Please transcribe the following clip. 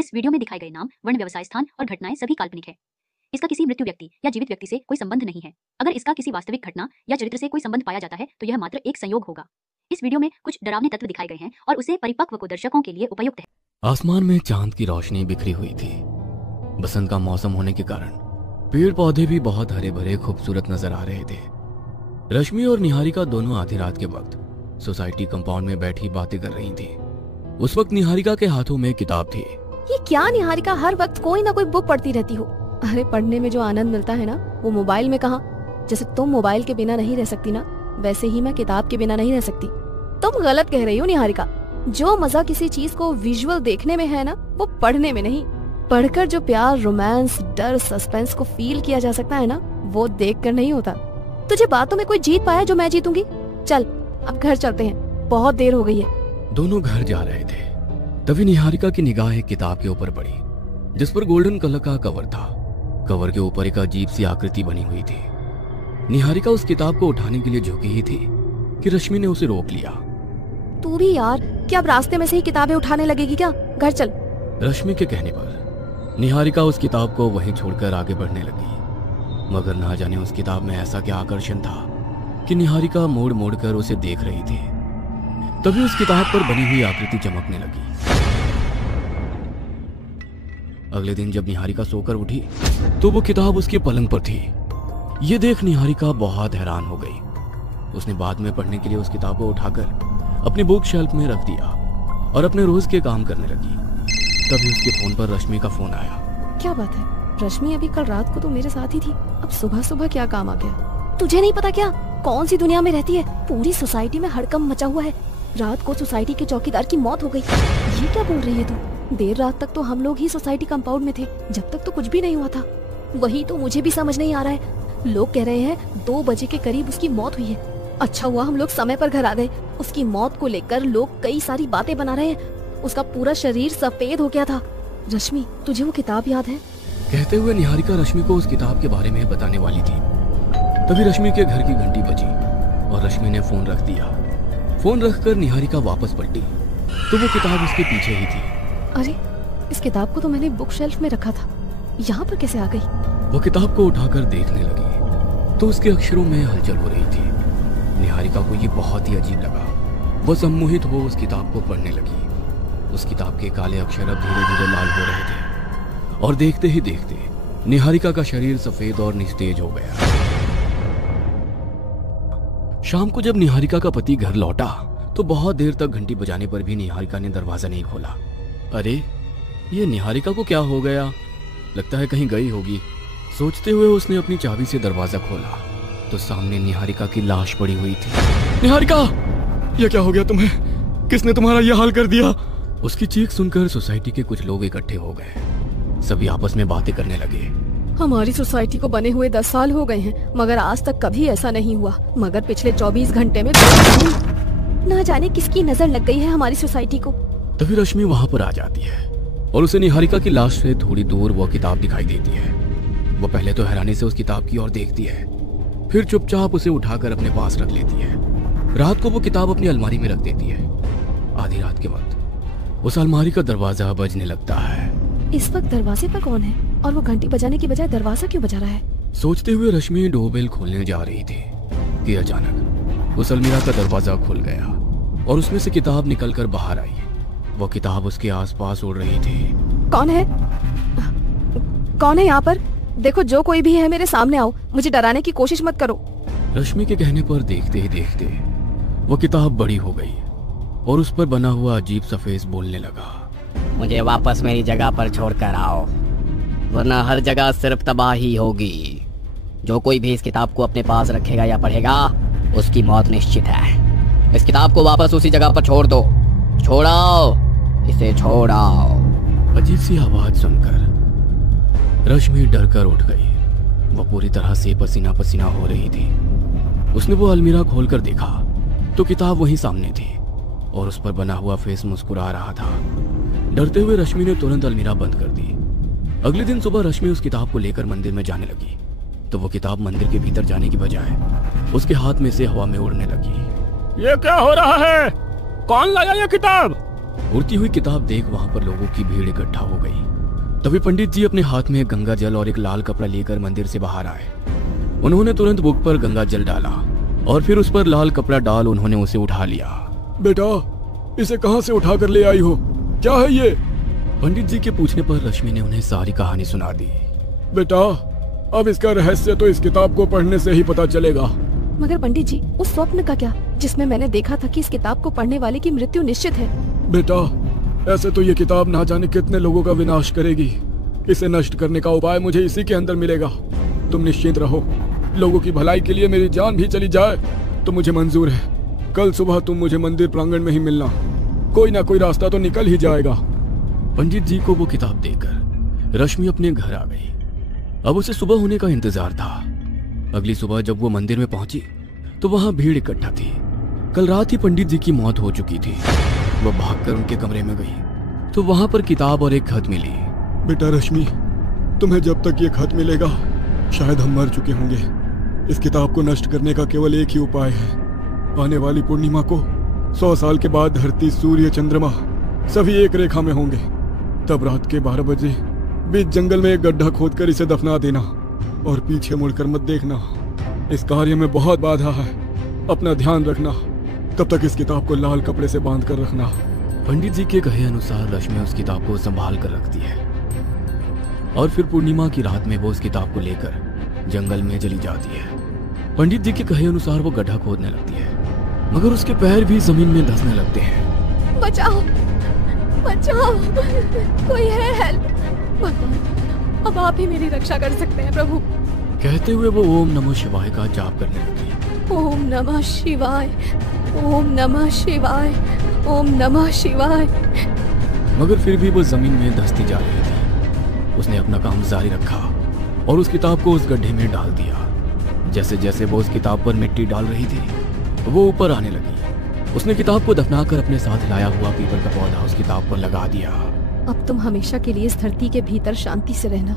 इस वीडियो में दिखाए गए नाम, वर्ण, व्यवसाय स्थान और घटनाएं सभी काल्पनिक है। इसका किसी मृत्यु व्यक्ति या जीवित व्यक्ति से कोई संबंध नहीं है। अगर इसका किसी वास्तविक घटना या चरित्र से कोई संबंध पाया जाता है तो यह मात्र एक संयोग होगा। इस वीडियो में कुछ डरावने तत्व दिखाए गए हैं और उसे परिपक्व को दर्शकों के लिए उपयुक्त है। आसमान में चांद की रोशनी बिखरी हुई थी। बसंत का मौसम होने के कारण पेड़ पौधे भी बहुत हरे भरे खूबसूरत नजर आ रहे थे। रश्मि और निहारिका दोनों आधी रात के वक्त सोसाइटी कंपाउंड में बैठी बातें कर रही थी। उस वक्त निहारिका के हाथों में किताब थी। ये क्या निहारिका, हर वक्त कोई ना कोई बुक पढ़ती रहती हो। अरे पढ़ने में जो आनंद मिलता है ना, वो मोबाइल में कहाँ। जैसे तुम मोबाइल के बिना नहीं रह सकती ना, वैसे ही मैं किताब के बिना नहीं रह सकती। तुम गलत कह रही हो निहारिका। जो मजा किसी चीज को विजुअल देखने में है ना, वो पढ़ने में नहीं। पढ़कर जो प्यार, रोमांस, डर, सस्पेंस को फील किया जा सकता है ना, वो देख कर नहीं होता। तुझे बातों में कोई जीत पाया जो मैं जीतूंगी? चल अब घर चलते हैं, बहुत देर हो गई है। दोनों घर जा रहे थे तभी निहारिका की निगाह एक किताब के ऊपर पड़ी जिस पर गोल्डन कलर का कवर था। कवर के ऊपर एक अजीब सी आकृति बनी हुई थी। निहारिका उस किताब को उठाने के लिए झुकी ही थी कि रश्मि ने उसे रोक लिया। तू भी यार, क्या अब रास्ते में से ही किताबें उठाने लगेगी क्या? घर चल। रश्मि के कहने पर निहारिका उस किताब को वहीं छोड़कर आगे बढ़ने लगी, मगर ना जाने उस किताब में ऐसा क्या आकर्षण था कि निहारिका मोड़ मोड़ कर उसे देख रही थी। तभी उस किताब पर बनी हुई आकृति चमकने लगी। अगले दिन जब निहारिका सोकर उठी तो वो किताब उसके पलंग पर थी। ये देख निहारिका बहुत हैरान हो गई। उसने बाद में पढ़ने के लिए उस किताब को उठाकर अपने बुक शेल्फ में रख दिया और अपने रोज के काम करने लगी। तभी उसके फोन पर रश्मि का फोन आया। क्या बात है, रश्मि अभी कल रात को तो मेरे साथ ही थी, अब सुबह सुबह क्या काम आ गया? तुझे नहीं पता क्या, कौन सी दुनिया में रहती है? पूरी सोसाइटी में हड़कंप मचा हुआ है। रात को सोसाइटी के चौकीदार की मौत हो गई। ये क्या बोल रही है तू? देर रात तक तो हम लोग ही सोसाइटी कंपाउंड में थे, जब तक तो कुछ भी नहीं हुआ था। वही तो मुझे भी समझ नहीं आ रहा है। लोग कह रहे हैं 2 बजे के करीब उसकी मौत हुई है। अच्छा हुआ हम लोग समय पर घर आ गए। उसकी मौत को लेकर लोग कई सारी बातें बना रहे हैं। उसका पूरा शरीर सफेद हो गया था। रश्मि, तुझे वो किताब याद है? कहते हुए निहारिका रश्मि को उस किताब के बारे में बताने वाली थी। तभी रश्मि के घर की घंटी बजी और रश्मि ने फोन रख दिया। फोन रखकर निहारिका वापस पलटी तो वो किताब उसके पीछे ही थी। अरे, इस किताब को तो मैंने बुक शेल्फ में रखा था, यहाँ पर कैसे आ गई? वो किताब को उठाकर देखने लगी तो उसके अक्षरों में हलचल हो रही थी। निहारिका को ये बहुत ही अजीब लगा। वो सम्मोहित हो उस किताब को पढ़ने लगी। उस किताब के काले अक्षर अब धीरे धीरे लाल हो रहे थे और देखते ही देखते निहारिका का शरीर सफेद और निस्तेज हो गया। शाम को जब निहारिका का पति घर लौटा तो बहुत देर तक घंटी बजाने पर भी निहारिका ने दरवाजा नहीं खोला। अरे, ये निहारिका को क्या हो गया? लगता है कहीं गई होगी। सोचते हुए उसने अपनी चाबी से दरवाजा खोला तो सामने निहारिका की लाश पड़ी हुई थी। निहारिका, ये क्या हो गया तुम्हें? किसने तुम्हारा यह हाल कर दिया? उसकी चीख सुनकर सोसाइटी के कुछ लोग इकट्ठे हो गए। सभी आपस में बातें करने लगे। हमारी सोसाइटी को बने हुए 10 साल हो गए हैं, मगर आज तक कभी ऐसा नहीं हुआ। मगर पिछले 24 घंटे में ना जाने किसकी नजर लग गई है हमारी सोसाइटी को। तभी रश्मि वहाँ पर आ जाती है और उसे निहारिका की लाश से थोड़ी दूर वो किताब दिखाई देती है। वो पहले तो हैरानी से उस किताब की ओर देखती है, फिर चुपचाप उसे उठाकर अपने पास रख लेती है। रात को वो किताब अपनी अलमारी में रख देती है। आधी रात के वक्त उस अलमारी का दरवाजा बजने लगता है। इस वक्त दरवाजे पर कौन है और वो घंटी बजाने की बजाय दरवाजा क्यों बजा रहा है? सोचते हुए रश्मि डोरबेल खोलने जा रही थी कि अचानक उस अलमीरा का दरवाजा खुल गया और उसमें से किताब निकलकर बाहर आई। वो किताब उसके आसपास उड़ रही थी। कौन है? कौन है यहाँ पर? देखो, जो कोई भी है मेरे सामने आओ, मुझे डराने की कोशिश मत करो। रश्मि के कहने पर देखते ही देखते वो किताब बड़ी हो गई और उस पर बना हुआ अजीब सा फेस बोलने लगा। मुझे वापस मेरी जगह पर छोड़कर आओ, वरना हर जगह सिर्फ तबाही होगी। जो कोई भी इस किताब को अपने पास रखेगा या पढ़ेगा, उसकी मौत निश्चित है। इस किताब को वापस उसी जगह पर छोड़ दो। छोड़ाओ इसे, छोड़ाओ। अजीब सी आवाज सुनकर रश्मि डर कर उठ गई। वो पूरी तरह से पसीना पसीना हो रही थी। उसने वो अलमीरा खोलकर देखा तो किताब वहीं सामने थी और उस पर बना हुआ फेस मुस्कुरा रहा था। डरते हुए रश्मि ने तुरंत अलमीरा बंद कर दी। अगले दिन सुबह रश्मि उस किताब को लेकर मंदिर में जाने लगी तो वो किताब मंदिर के भीतर जाने की बजाय उसके हाथ में से हवा में उड़ने लगी। ये क्या हो रहा है? कौन लाया ये किताब? उड़ती हुई किताब देख वहां पर लोगों की भीड़ इकट्ठा हो गई। तभी पंडित जी अपने हाथ में गंगा जल और एक लाल कपड़ा लेकर मंदिर से बाहर आए। उन्होंने तुरंत बुक पर गंगा जल डाला और फिर उस पर लाल कपड़ा डाल उन्होंने उसे उठा लिया। बेटा, इसे कहां से उठा कर ले आई हो? क्या है ये? पंडित जी के पूछने पर रश्मि ने उन्हें सारी कहानी सुना दी। बेटा, अब इसका रहस्य तो इस किताब को पढ़ने से ही पता चलेगा। मगर पंडित जी, उस स्वप्न का क्या जिसमें मैंने देखा था कि इस किताब को पढ़ने वाले की मृत्यु निश्चित है? बेटा, ऐसे तो ये किताब ना जाने कितने लोगों का विनाश करेगी। इसे नष्ट करने का उपाय मुझे इसी के अंदर मिलेगा। तुम निश्चिंत रहो, लोगों की भलाई के लिए मेरी जान भी चली जाए तो मुझे मंजूर है। कल सुबह तुम मुझे मंदिर प्रांगण में ही मिलना, कोई ना कोई रास्ता तो निकल ही जाएगा। पंडित जी को वो किताब देकर रश्मि अपने घर आ गई। अब उसे सुबह होने का इंतजार था। अगली सुबह जब वो मंदिर में पहुंची तो वहां भीड़ इकट्ठा थी। कल रात ही पंडित जी की मौत हो चुकी थी। वो भागकर उनके कमरे में गई तो वहां पर किताब और एक खत मिली। बेटा रश्मि, तुम्हें जब तक ये खत मिलेगा शायद हम मर चुके होंगे। इस किताब को नष्ट करने का केवल एक ही उपाय है। आने वाली पूर्णिमा को 100 साल के बाद धरती, सूर्य, चंद्रमा सभी एक रेखा में होंगे। तब रात के 12 बजे बीच जंगल में एक गड्ढा खोदकर इसे दफना देना और पीछे मुड़कर मत देखना। इस कार्य में बहुत बाधा है, अपना ध्यान रखना। तब तक इस किताब को लाल कपड़े से बांध कर रखना। पंडित जी के कहे अनुसार रश्मि उस किताब को संभाल कर रखती है और फिर पूर्णिमा की रात में वो उस किताब को लेकर जंगल में चली जाती है। पंडित जी के कहे अनुसार वो गड्ढा खोदने लगती है, मगर उसके पैर भी जमीन में धंसने लगते हैं। बचाओ, बचाओ, कोई है, हेल्प। भगवान, अब आप ही मेरी रक्षा कर सकते हैं प्रभु। कहते हुए वो ओम नमः शिवाय का जाप करने लगी। ओम नमः शिवाय, ओम नमः शिवाय, ओम नमः शिवाय। मगर फिर भी वो जमीन में धंसती जा रही थी। उसने अपना काम जारी रखा और उस किताब को उस गड्ढे में डाल दिया। जैसे जैसे वो उस किताब पर मिट्टी डाल रही थी वो ऊपर आने लगी। उसने किताब को दफनाकर अपने साथ लाया हुआ पीपल का पौधा उस किताब पर लगा दिया। अब तुम हमेशा के लिए इस धरती के भीतर शांति से रहना।